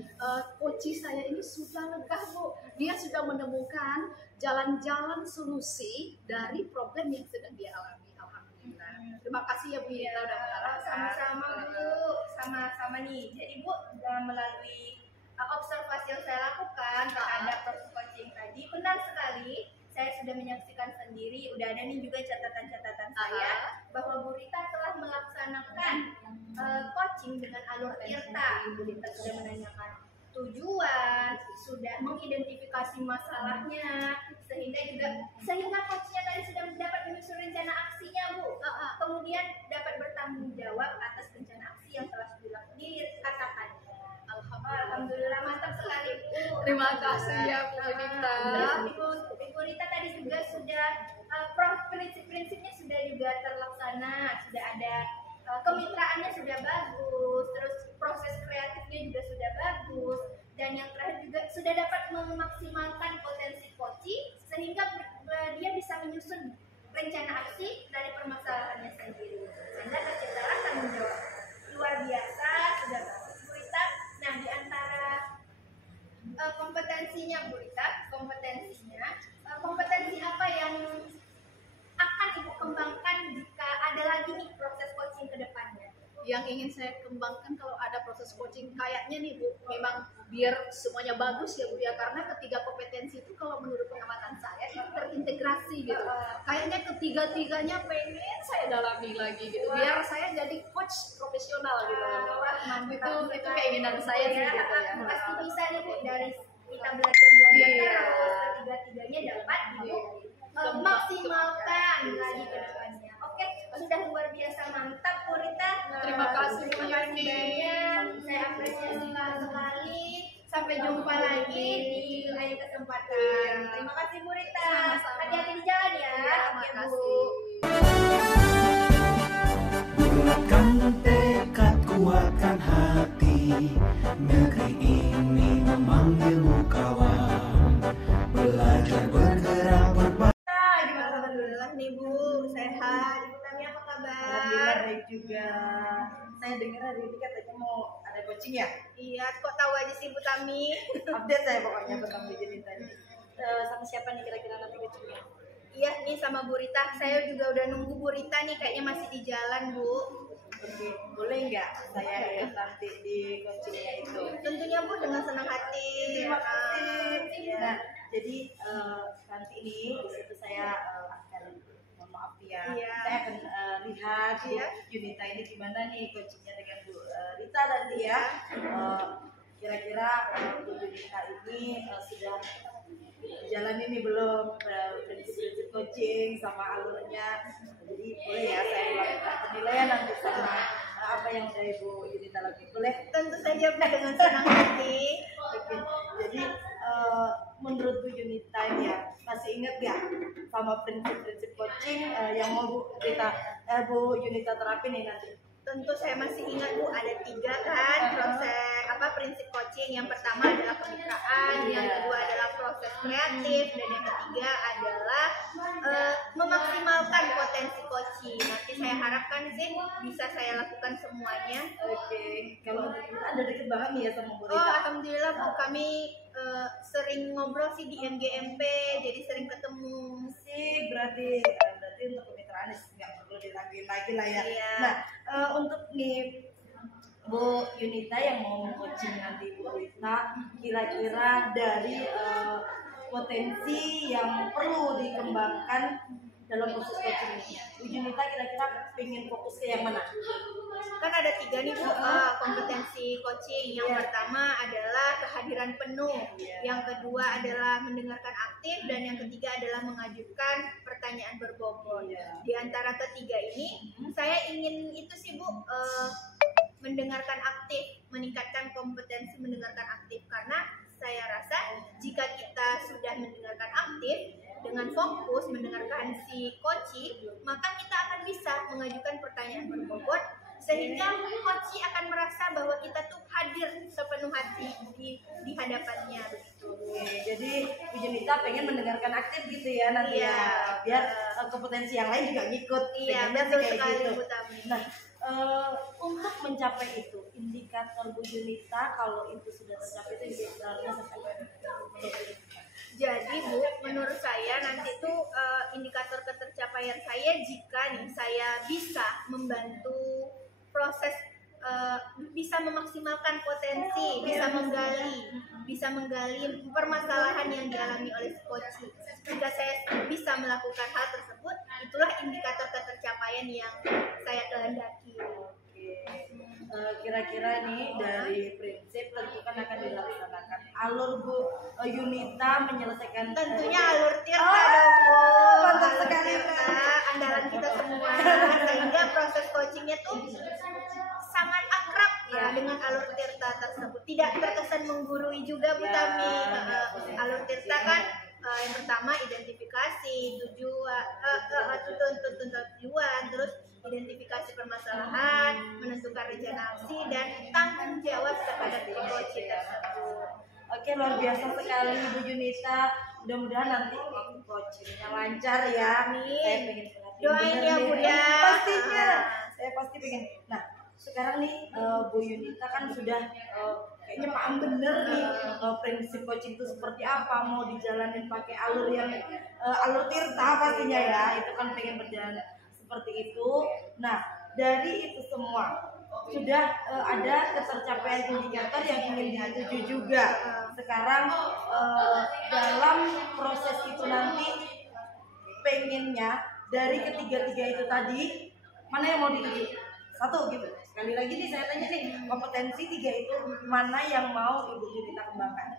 coach saya ini sudah lega Bu, dia sudah menemukan jalan-jalan solusi dari problem yang sedang dia alami. Alhamdulillah. Terima kasih ya Bu Yunita udah mengarahkan. Sama-sama Bu, sama-sama nih. Jadi Bu, melalui observasi yang saya lakukan terhadap proses coaching tadi, benar sekali. Saya sudah menyaksikan sendiri, udah ada nih juga catatan-catatan saya bahwa Bu Rita telah melaksanakan coaching dengan alur tirta. Bu Rita sudah menanyakan tujuan, sudah mengidentifikasi masalahnya, sehingga coachnya tadi sudah dapat menyusun rencana aksinya, Bu. Kemudian dapat bertanggung jawab atas rencana aksi yang telah dikatakan. Alhamdulillah, mantap sekali, Bu. Terima kasih ya Bu Yunita. Ibu Rita tadi juga sudah prinsip-prinsipnya sudah juga terlaksana, sudah ada kemitraannya sudah bagus, terus proses kreatifnya juga sudah bagus, dan yang terakhir juga sudah dapat memaksimalkan potensi coaching sehingga dia bisa menyusun rencana aksi dari permasalahannya sendiri, sehingga terciptalah tanggung jawab. Luar biasa, sudah bagus Bu Rita. Nah, di antara kompetensinya Bu Rita, kompetensi apa yang akan Ibu kembangkan jika ada lagi nih proses coaching ke depannya? Yang ingin saya kembangkan kalau ada proses coaching kayaknya nih Bu, memang biar semuanya bagus ya Bu ya, karena ketiga kompetensi itu kalau menurut pengamatan saya itu terintegrasi gitu. Kayaknya ketiga-tiganya pengen saya dalami lagi gitu, biar saya jadi coach profesional gitu. Itu keinginan saya sih gitu ya. Pasti bisa nih Bu, dari kita belajar terus, ketiga-tiganya dapat maksimalkan lagi ke depannya. Oke, sudah luar biasa mantap Bu Rita. Terima kasih Bu Yuni. Saya apresiasi sekali. Sampai jumpa lagi di lain kesempatan. Terima kasih Bu Rita. Sama-sama. Hati-hati di jalan ya. Terima Oke, Bu. kasih. Bulatkan tekad, kuatkan hati. Negeri ini memanggilmu kawan. Belajar bergerak berbagi. Gimana alhamdulillah nih Bu, sehat. Ibu Tami apa kabar? Alhamdulillah baik juga. Saya dengar hari ini katanya mau ada coaching ya. Iya, kok tahu aja sih Bu Tami? Update saya pokoknya tentang Bu Yunita ini. Sama siapa nih kira-kira nanti coachingnya? Iya nih sama Bu Rita. Saya juga udah nunggu Bu Rita nih, kayaknya masih di jalan Bu. Oke, boleh nggak saya ikut nanti di coachingnya itu? Tentunya Bu, dengan senang hati. Terima kasih. Iya. Nah, jadi nanti ini di situ saya akan, mohon maaf ya, Iya. saya akan lihat Bu Iya. Yunita ini gimana nih coachingnya dengan Bu Rita nanti ya. Kira-kira Bu Yunita ini sudah jalan ini belum prinsip-prinsip coaching sama alurnya. Jadi boleh ya saya melakukan penilaian nanti sama apa yang udah Ibu Yunita lakukan, boleh? Tentu saja Bu, dengan senang hati. Oke, jadi menurut Bu Yunita ini ya, masih ingat ya sama prinsip-prinsip coaching yang mau Bu Yunita terapin nih nanti? Tentu saya masih ingat Bu, ada 3 kan prinsip coaching. Yang pertama adalah kemitraan, yang kedua adalah proses kreatif, dan yang ketiga adalah memaksimalkan potensi coaching. Nanti saya harapkan sih bisa saya lakukan semuanya. Oke, kalau ada deket banget nih ya sama Bu Oh, Rita. alhamdulillah Bu, kami sering ngobrol sih di MGMP, jadi sering ketemu. Sih, berarti untuk kemitraan nggak perlu diraguin lagi lah ya. Iya. Nah, untuk nih Bu Yunita yang mau coaching nanti Bu Rita, kira-kira dari potensi yang perlu dikembangkan dalam proses coaching ini, Bu Yunita kira-kira pengen fokus ke yang mana? Kan ada 3 nih Bu, kompetensi coaching. Yang pertama adalah kehadiran penuh, yang kedua adalah mendengarkan aktif, dan yang ketiga adalah mengajukan pertanyaan berbobot. Di antara ketiga ini saya ingin itu sih Bu, mendengarkan aktif, meningkatkan kompetensi mendengarkan aktif, karena saya rasa jika kita sudah mendengarkan aktif dengan fokus mendengarkan si coaching, maka kita akan bisa mengajukan pertanyaan berbobot, sehingga coaching akan merasa bahwa kita tuh hadir sepenuh hati di hadapannya begitu. Oke, jadi Bu Yunita pengen mendengarkan aktif gitu ya nanti Iya. ya, biar kompetensi yang lain juga ngikut. Iya, Pengennya sih betul kayak sekali gitu. Bu Tami. Nah, untuk mencapai itu, indikator Bu Yunita kalau itu sudah tercapai itu indikatornya seperti apa? Jadi Bu, menurut saya nanti tuh indikator ketercapaian saya jika nih saya bisa membantu proses, bisa memaksimalkan potensi, bisa menggali permasalahan yang dialami oleh si coaching. Jika saya bisa melakukan hal tersebut, itulah indikator ketercapaian yang saya kehendaki. Oke. Kira-kira nih dari prinsip tentu kan akan dilaksanakan alur Bu Yunita menyelesaikan Tentunya alur Tirta dong Bu. mantap Alur sekali. Tirta, andalan kita semua. Sehingga proses coachingnya tuh sangat akrab ya dengan alur Tirta tersebut. Tidak terkesan menggurui juga Bu Tami. Alur Tirta kan yang pertama identifikasi tujuan, tujuan, terus identifikasi permasalahan, menentukan rencana aksi dan tanggung jawab kepada tim coaching tersebut. Oke, luar biasa sekali Bu Yunita. Mudah-mudahan nanti coachingnya lancar ya. Amin. Saya pengen perhatiin Doain bener ya, nih. Bu, ya. Pastinya. Saya pasti pengen. Nah, sekarang nih Bu Yunita kan sudah kayaknya paham bener nih prinsip coaching itu seperti apa, mau dijalanin pakai alur yang alur Tirta pastinya ya. Itu kan pengen berjalan seperti itu. Nah, dari itu semua sudah ada ketercapaian indikator yang ingin dituju juga. Sekarang dalam proses itu nanti pengennya dari ketiga-tiga itu tadi mana yang mau dituju? Satu gitu. Sekali lagi nih saya tanya nih, kompetensi tiga itu mana yang mau Ibu Yunita kembangkan?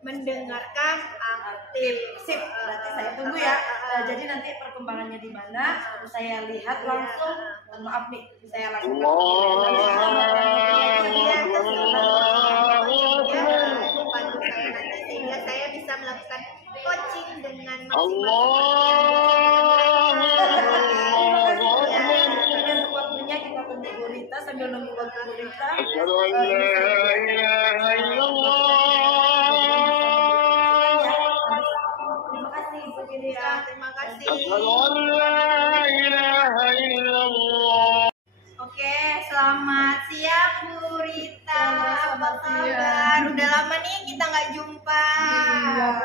Mendengarkan aktif. Sip, berarti saya tunggu ya. Jadi nanti perkembangannya di mana saya lihat langsung. Maaf nih, saya langsung. Sehingga saya bisa melakukan coaching dengan Dengan waktunya kita tunggu Gurita sambil nunggu waktu Gurita. Terima kasih Ibu Gurita. Terima kasih. Oke, selamat siang Bu Rita. Apa kabar? Udah lama nih kita nggak jumpa.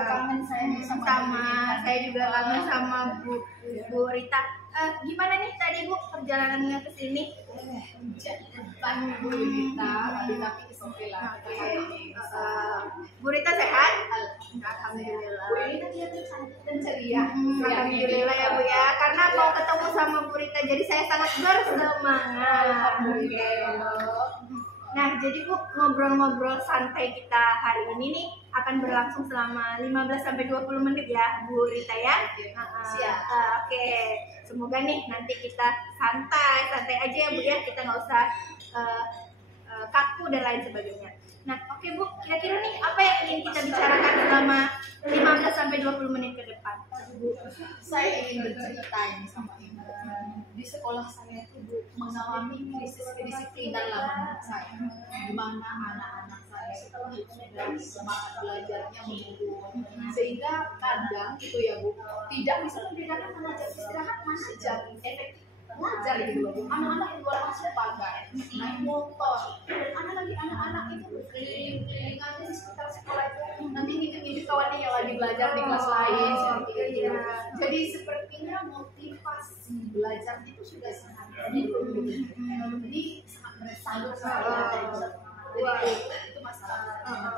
Kangen saya Sama, saya juga kangen sama Bu Rita. Gimana nih tadi Bu perjalanannya ke sini? depan Bu Yunita, tapi kesempilan. Bu Rita sehat? Alhamdulillah. Bu Yunita dia tuh cantik dan ceria. Alhamdulillah ya Bu ya, karena mau ketemu sama Bu Rita jadi saya sangat bersemangat. Nah jadi Bu, ngobrol-ngobrol santai kita hari ini nih akan berlangsung selama 15-20 menit ya Bu Rita ya. Siap. Oke, semoga nih nanti kita santai aja ya Bu ya, kita nggak usah kaku dan lain sebagainya. Nah, oke Bu, kira-kira nih apa yang ingin kita bicarakan selama 15-20 menit ke depan? Bu, Saya ingin bercerita ini sama Ibu. Di sekolah saya itu Bu mengalami krisis kedisiplinan dalam anak saya. Di mana anak-anak saya setelah sudah semangat belajarnya menurun, sehingga kadang gitu ya Bu, tidak bisa membedakan mana jam istirahat, mana jam efektif belajar gitu loh Bu. Anak-anak di luar masuk pagar, naik motor, dan anak-anak itu keliling-keliling aja di sekitar sekolah itu. Nanti ngintip kawannya yang lagi belajar di kelas lain seperti itu. Jadi sepertinya motivasi belajar itu sudah sangat hidup. Jadi sangat bersalut sekali. Jadi itu masalah.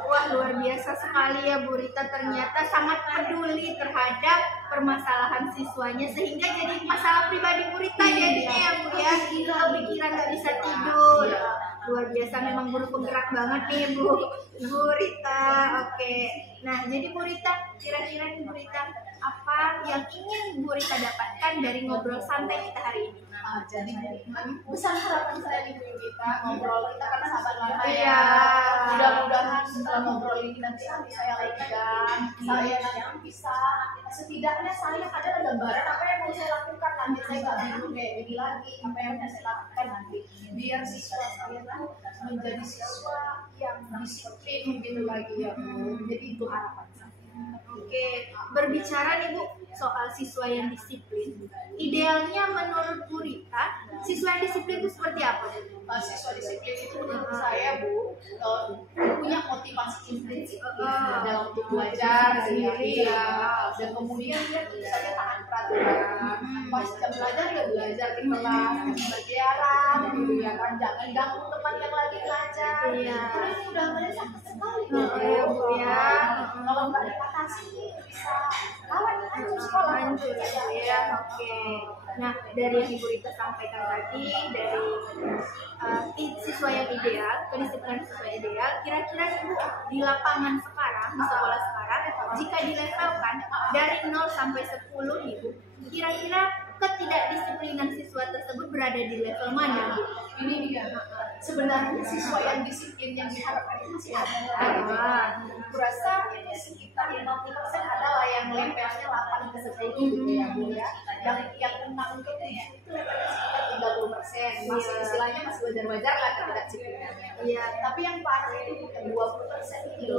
wah luar biasa sekali ya Bu Rita, ternyata sangat peduli terhadap permasalahan siswanya sehingga jadi masalah pribadi Bu Rita jadinya ya Bu ya, kepikiran nggak bisa tidur. Luar biasa, memang guru penggerak banget nih Bu Rita. Oke, nah jadi Bu Rita, kira-kira nih Bu Rita apa yang ingin Bu Rita dapatkan dari ngobrol santai kita hari ini? Jadi besar harapan saya di Bu kita ngobrol kita kan sahabat lama ya. Iya. Mudah-mudahan setelah ngobrol ini nanti saya lakukan, saya nanti bisa setidaknya saya ada gambaran apa yang mau saya lakukan nanti, saya nggak bingung kayak ini lagi apa yang mau saya lakukan nanti biar siswa saya tuh menjadi siswa yang disiplin gitu lagi ya Bu. Jadi itu harapan saya. Oke, berbicara nih Bu soal siswa yang disiplin, idealnya menurut Bu Rita, siswa yang disiplin itu seperti apa? Siswa disiplin itu menurut saya Bu punya motivasi intrinsik dalam untuk belajar sendiri ya, dan kemudian dia tentu saja taat peraturan, pas jam belajar ya belajar di kelas, berkeliaran gitu ya kan, jangan ganggu teman yang lagi belajar. Iya. Karena ini udah sangat sekali Iya, Bu, ya. kalau nggak diatasi bisa lawan hancur sekolah. Hancur ya, oke. Nah, dari yang Ibu Rita sampaikan tadi, dari siswa yang ideal, kedisiplinan siswa ideal, kira-kira Ibu di lapangan sekarang di sekolah sekarang, jika dilevelkan dari 0 sampai 10 nih Bu, kira-kira ketidakdisiplinan siswa tersebut berada di level mana Bu? Ini dia. Sebenarnya siswa yang disiplin yang diharapkan itu masih ada. Kurasa itu sekitar 50% adalah yang levelnya 8 ke 10 gitu ya Bu ya. Yang 6 ke 7 itu levelnya sekitar 30%. Masih istilahnya masih wajar-wajar lah ketidakdisiplinannya. Iya. Tapi yang parah itu bukan 20% itu.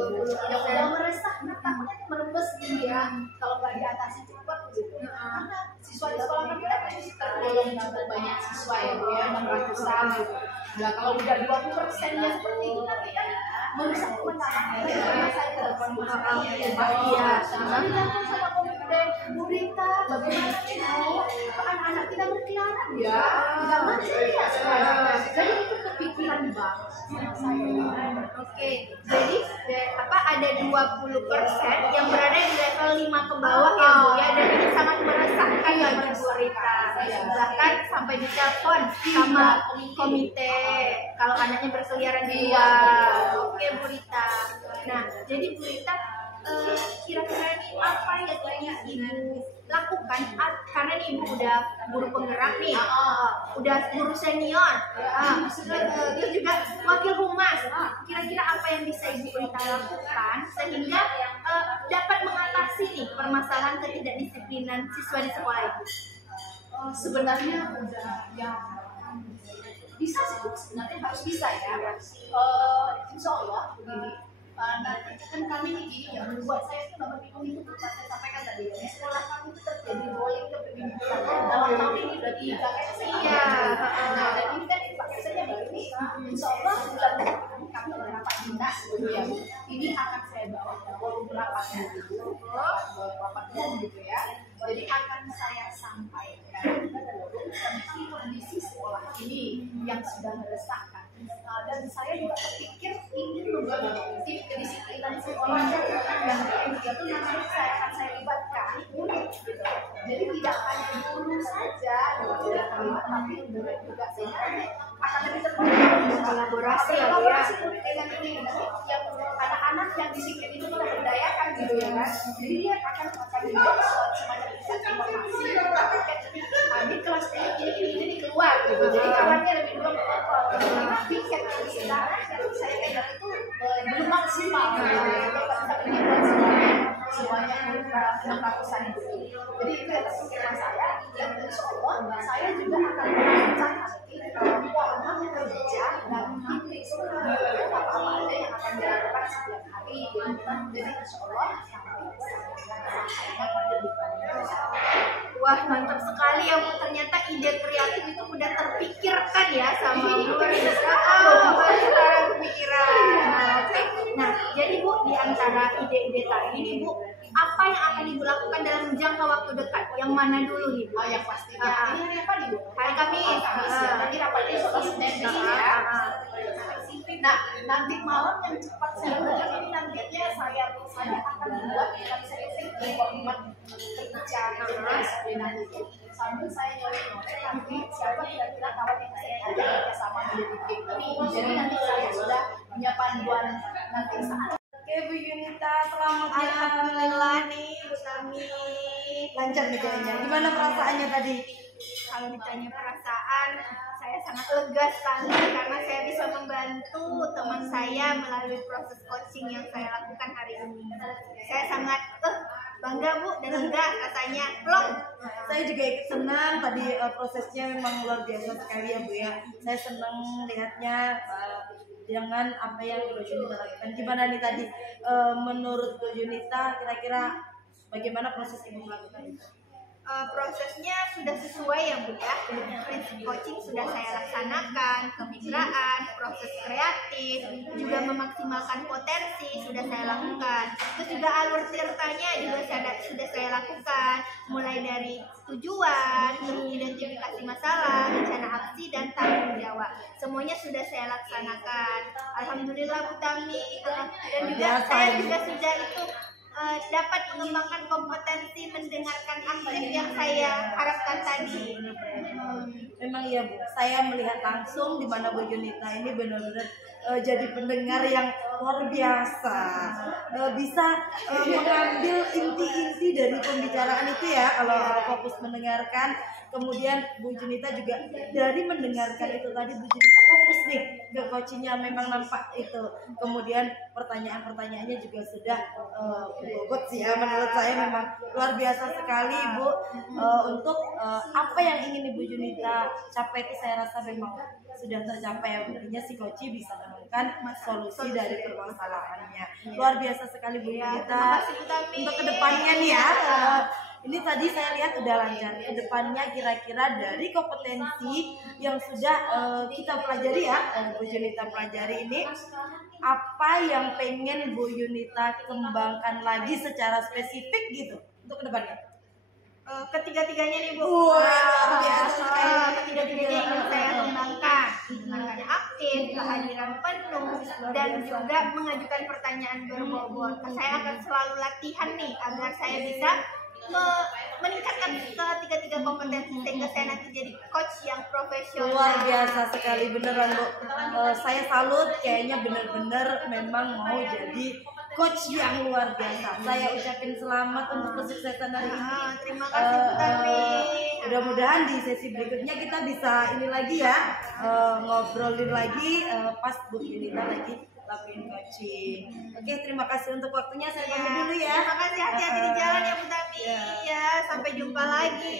Yang udah meresah, takutnya merembes gitu ya. Kalau nggak diatasi cepat gitu. Karena siswa di sekolah kan kita masih tergolong cukup banyak siswa ya Bu ya, 600-an gitu. Nah kalau udah 20% nya seperti itu nanti kan merusak kemenangan saya ke depan masyarakat. Iya. Tapi jangan sama komite pemerintah bagaimana kita anak-anak kita berkeliaran ya. Jangan saja sekarang. Jadi itu kepikiran banget saya. Oke, jadi ada 20% yang berada di level 5 ke bawah ya Bu ya, dan ini sangat meresahkan bagi Bu Rita. Bahkan sampai ditelepon sama komite kalau anaknya berkeliaran di luar. Oke Bu Rita. Nah, jadi Bu Rita kira-kira ini apa yang Ibu lakukan? Karena nih Ibu udah guru penggerak nih, udah guru senior, terus juga wakil humas. Kira-kira apa yang bisa Ibu Rita lakukan sehingga dapat mengatasi nih permasalahan ketidakdisiplinan siswa di sekolah Ibu? Sebenarnya udah ya bisa sih Bu, sebenarnya harus bisa ya. Insya Allah begini. Nanti kan kami di sini yang membuat saya itu nomor bingung itu pas saya sampaikan tadi ya, di sekolah kami itu terjadi bullying kepemimpinan dalam tahun ini udah 3 KSI. Iya. Nah dan ini kan Pak KSI-nya baru ini, insya Allah bulan depan kami ada rapat dinas gitu ya. Ini akan saya bawa dalam rapatnya dulu, rapat umum gitu ya. Jadi akan saya sampaikan kondisi sekolah ini yang sudah meresahkan. Dan saya juga berpikir ingin membangun kedisiplinan sekolah yang itu nanti akan saya libatkan gitu. Jadi tidak hanya guru saja gitu ya, tapi juga sehingga akan lebih terbuka Kolaborasi ya, kolaborasi dengan ini nanti yang anak-anak yang disiplin itu kita berdayakan gitu ya kan. Jadi dia akan dibuat semacam informasi di kelas ini keluar gitu. Jadi kawannya lebih dulu tapi sekarang saya kira itu belum maksimal semuanya 600-an itu. Jadi itu yang pikiran saya, dan insya Allah saya juga akan merancang pola kerja dan apa aja yang akan dilakukan setiap hari. Jadi insya Allah Wah, mantap sekali ya Bu, ternyata ide kreatif itu udah terpikirkan ya sama Bu Rita. Baru sekarang kepikiran. Oke. Nah, jadi Bu, di antara ide-ide tadi ini Bu, apa yang akan Ibu lakukan dalam jangka waktu dekat? Yang mana dulu nih Bu? yang pastinya ini hari apa nih Bu? Hari Kamis. Nanti rapatnya soal Senin ya. Nah, nanti malam yang cepat saya lakukan ini nantinya saya akan membuat saya format kerja disiplinan itu sambil saya nyari nanti siapa kira-kira kawan yang saya ajak kerjasama di titik ini. Jadi nanti saya sudah punya panduan nanti saat. Oke Bu Yunita, selamat ya. Alhamdulillah nih Bu Tami. Lancar nih kayaknya. Gimana perasaannya tadi? Kalau ditanya perasaan, saya sangat lega sekali karena saya bisa membantu teman saya melalui proses coaching yang saya lakukan hari ini. Saya sangat bangga Bu dan lega rasanya. Plong. Saya juga ikut senang tadi, prosesnya memang luar biasa sekali ya Bu ya. Saya senang lihatnya dengan apa yang Bu Yunita lakukan. Gimana nih tadi menurut Bu Yunita, kira-kira bagaimana proses Ibu melakukan itu? Prosesnya sudah sesuai ya Bu ya. Prinsip coaching sudah saya laksanakan, kemitraan, proses kreatif, juga memaksimalkan potensi sudah saya lakukan. Terus juga alur ceritanya juga sudah saya lakukan, mulai dari tujuan, terus identifikasi masalah, rencana aksi, dan tanggung jawab. Semuanya sudah saya laksanakan. Alhamdulillah Bu Tami. Dan juga saya juga sudah itu dapat mengembangkan kompetensi mendengarkan aktif yang saya harapkan tadi. Memang iya Bu, saya melihat langsung di mana Bu Yunita ini benar-benar jadi pendengar yang luar biasa, bisa mengambil inti-inti dari pembicaraan itu ya kalau fokus mendengarkan. Kemudian Bu Junita juga dari mendengarkan itu tadi, Bu Junita fokus nih ke coachingnya, memang nampak itu. Kemudian pertanyaan-pertanyaannya juga sudah bobot sih ya, menurut saya memang luar biasa sekali Bu. Untuk apa yang ingin Ibu Junita capai itu saya rasa memang sudah tercapai ya. Intinya si coach bisa menemukan solusi dari permasalahannya. Luar biasa sekali Bu Junita. Untuk kedepannya nih ya, ini tadi saya lihat udah lancar. Kedepannya kira-kira dari kompetensi yang sudah kita pelajari ya, Bu Junita pelajari ini, apa yang pengen Bu Junita kembangkan lagi secara spesifik gitu untuk kedepannya? Ketiga-tiganya nih Bu. Luar biasa. Ketiga-tiganya ingin saya kembangkan. Makanya aktif, kehadiran penuh, dan juga mengajukan pertanyaan berbobot. Saya akan selalu latihan nih agar saya bisa meningkatkan ketiga-tiga kompetensi sehingga saya nanti jadi coach yang profesional. Luar biasa sekali beneran Bu. Saya salut, kayaknya bener-bener memang mau jadi coach yang luar biasa. Saya ucapin selamat untuk kesuksesan hari ini. Terima kasih Bu Tami. Mudah-mudahan di sesi berikutnya kita bisa ini lagi ya, ngobrolin lagi pas Bu Junita lagi lakuin coaching. Oke, terima kasih untuk waktunya. Saya pamit dulu ya. Terima kasih, hati-hati di jalan ya Bu Tami. Ya, sampai jumpa lagi.